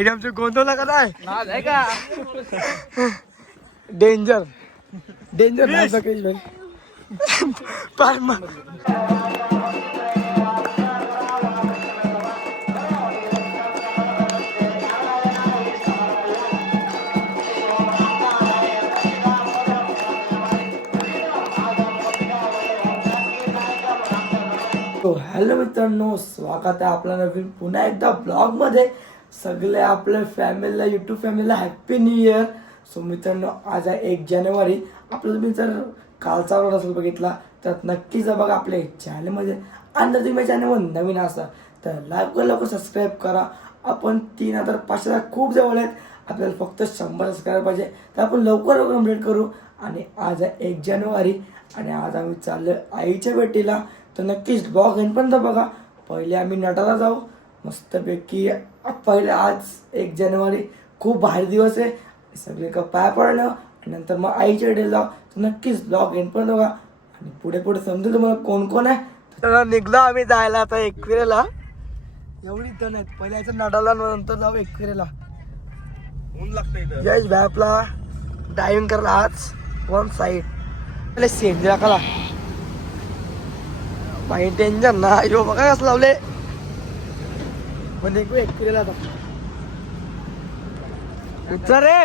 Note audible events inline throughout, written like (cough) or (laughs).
बाहेर आमचे गोंधळ का आहे. का? डेंजर डेंजर नाही सकेश भाई पार हॅलो मित्रांनो स्वागत आहे आपल्या नवीन पुन्हा एकदा ब्लॉग सगळ्या सगळे आपल्या फॅमिलीला युट्यूब फॅमिलीला हॅप्पी न्यू इयर सो मित्रांनो आज आहे एक जानेवारी. आपलं तुम्ही जर कालचा रोड असेल बघितला तर नक्कीच बघा आपल्या चॅनलमध्ये आणि जर तुम्ही चॅनलवर नवीन असा तर लाईक लवकर सबस्क्राईब करा. आपण तीन हजार पाचशे खूप जवळ आहेत. आपल्याला फक्त शंभर सबस्क्राईब पाहिजे. तर आपण लवकर लवकर कंप्लीट करू. आणि आज आहे एक जानेवारी. आणि आज आम्ही चाललो आईच्या भेटीला. तर नक्कीच ब्लॉग पण बघा. पहिले आम्ही नटाला जाऊ. मस्तपैकी पहिले आज एक जानेवारी खूप भारी दिवस आहे. सगळे का पाय पडणं आणि नंतर मग आईच्या जाऊ. तर नक्कीच ब्लॉग पण बघा. आणि पुढे पुढे समजेल तुम्हाला कोण कोण आहे. तर निघलो आम्ही जायला आता एकविरेला. एवढी तर नाही पहिले याचं नटाला नंतर जाऊ एकविरेला. ऊन लागतंय यश भाई आपला ड्रायव्हिंग करला आज वन साईड अरे सेंद्रिया कला. बाई टेन्शन ना. यो बघा कसं लावले म्हणजे एक किलोला उचल रे.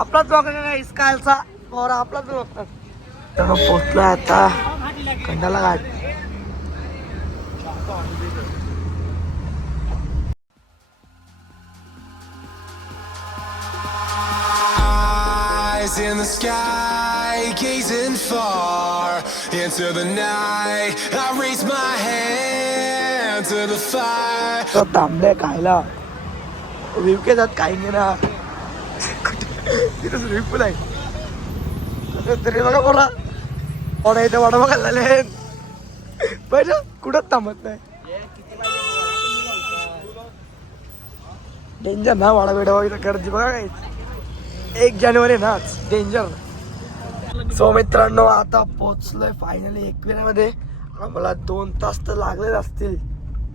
आपलाच बघा का इस्कायलचा. और आपलाच बघतात तर मग पोचलोय आता. खंडाला घाट. In the sky, gazing far into the night. I raise my hand. To तांबे खायला. विवके जात काही नाही ना. तिथं स्विमिंग आहे कसं तरी बघा बोला कोणा इथे वाडा बघायला झाले पाहिजे कुठंच थांबत नाही. डेंजर ना वाडा बेडा वगैरे गर्दी बघा काही. एक जानेवारी नाच डेंजर सो मित्रांनो आता पोचलोय फायनली एकविरामध्ये. आम्हाला दोन तास तर लागलेच असतील.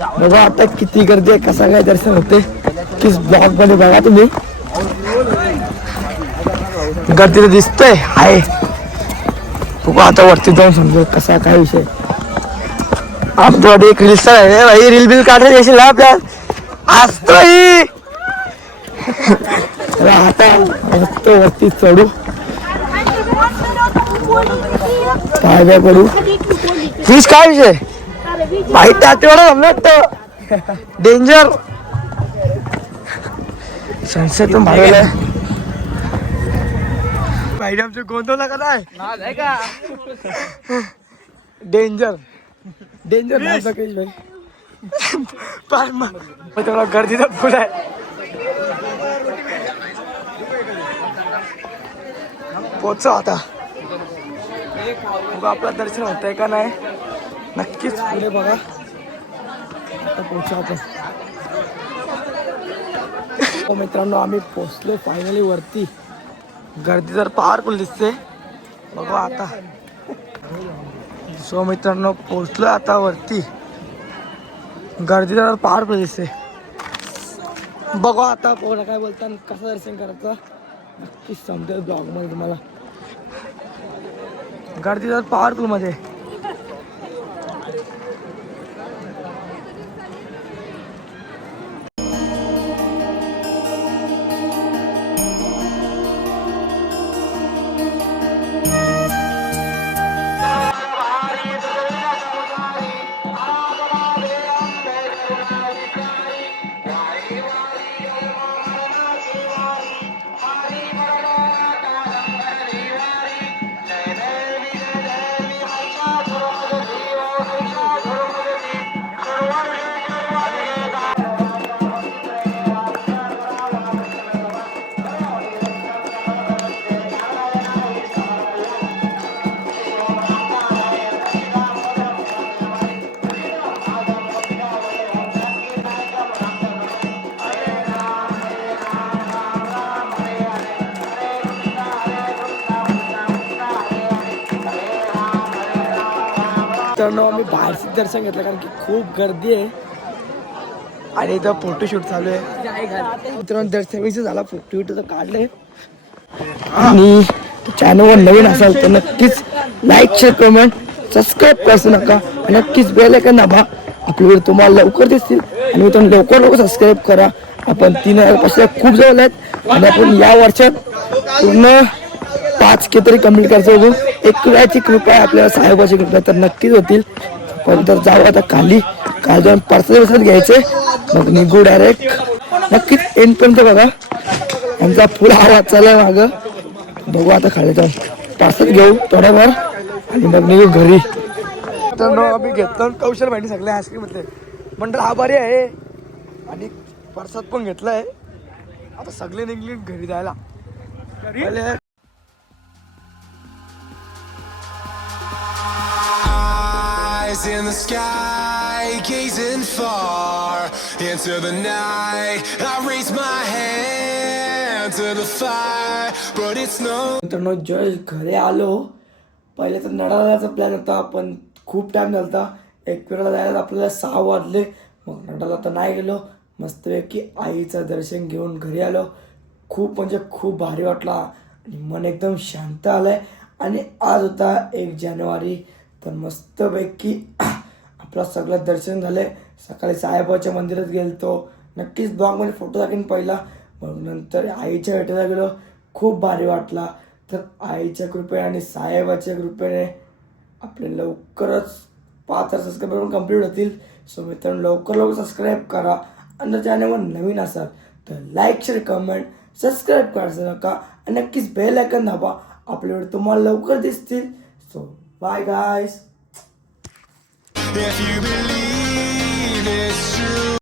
बघा आता किती गर्दी आहे कसा काय दर्शन होते किस ब्लॉकमध्ये बघा तुम्ही. गर्दी तर दिसतंय आहे तुका आता वरती जाऊन समजू कसा काय विषय. आमच्याकडे एक रील आहे. भाई रील बिल काढले येशील आपल्या असतो (laughs) आता मस्त वरती चढू. काय काय करू फ्रीज काय विषय? भाई टाटेवाडा जमलं डेंजर सनसेट पण भारी आहे भाई आमचे गोंधळ का नाही आहे का डेंजर डेंजर नाही सकेश भाई. पार मग तेवढा गर्दीचा फुल आहे. पोचो आता. आपला दर्शन होतंय का नाही? नक्कीच. पुढे बघा. आता पोचू आपण. हो, मित्रांनो आम्ही पोचलो फायनली वरती. गर्दी तर पॉवरफुल दिसते. बघा आता. सो मित्रांनो पोचलो आता वरती. गर्दी तर पॉवरफुल दिसते. बघा आता पोरा काय बोलता कसं दर्शन करायचं. नक्कीच समजेल ब्लॉगमध्ये तुम्हाला. गर्दी जर पॉवरफुल मित्रांनो आम्ही बाहेरच दर्शन घेतलं कारण की खूप गर्दी आहे. आणि इथं फोटोशूट चालू आहे. मित्रांनो दर्शन झाला फोटो तर काढले आणि चॅनलवर नवीन असाल तर नक्कीच लाईक शेअर कमेंट सबस्क्राईब करू नका. आणि नक्कीच बेल ऐकन दाबा. आपले व्हिडिओ तुम्हाला लवकर दिसतील. आणि मित्रांनो लवकर लवकर सबस्क्राईब करा. आपण तीन हजारपासून खूप जवळ आहेत. आणि आपण या वर्षात पूर्ण पाच के तरी कंप्लीट करायचं बघू. एक वेळाची कृपा आहे आपल्याला साहेबाची कृपा तर नक्कीच होतील. पण तर जाऊ आता खाली. काल जाऊन पार्सल विसत घ्यायचे. मग निघू डायरेक्ट नक्कीच एंडपर्यंत बघा. आमचा फुल आवाज चालू आहे मागं. बघू आता खाली जाऊन. पार्सल घेऊ थोड्याफार. आणि मग निघू घरी. तर आम्ही घेतलं. कौशल भाईने सगळे आईस्क्रीम घेतले मंडळ आभारी आहे. आणि प्रसाद पण घेतलाय. आता सगळे निघले घरी जायला. Eyes in the sky, gazing far into the night. I raise my hand to the fire, but it's no मित्रांनो जॉय घरी आलो. पहिले तर नडालाचा जायचा प्लॅन होता पण खूप टाइम झाला एक वेळेला जायला आपल्याला सहा वाजले. मग नडाला तर नाही गेलो. मस्तपैकी आईचं दर्शन घेऊन घरी आलो. खूप म्हणजे खूप भारी वाटला. आणि मन एकदम शांत आलंय. आणि आज होता एक जानेवारी. तर मस्तपैकी (clears throat) आपलं सगळं दर्शन झालंय. सकाळी साहेबाच्या मंदिरात गेलतो. नक्कीच ब्लॉगमध्ये फोटो टाकेन पहिला. मग नंतर आईच्या भेटायला गेलो. खूप भारी वाटला. तर आईच्या कृपेने आणि साहेबाच्या कृपेने आपले लवकरच पाच हजार सबस्क्राईबर कंप्लीट कंप्लीट होतील. सो मित्रांनो लवकर लवकर सबस्क्राईब करा. आणि चॅनलवर नवीन असाल तर लाईक शेअर कमेंट सबस्क्राईब करायचं नका. आणि नक्कीच बेल आयकन दाबा. आपले व्हिडिओ तुम्हाला लवकर दिसतील. So Bye, guys.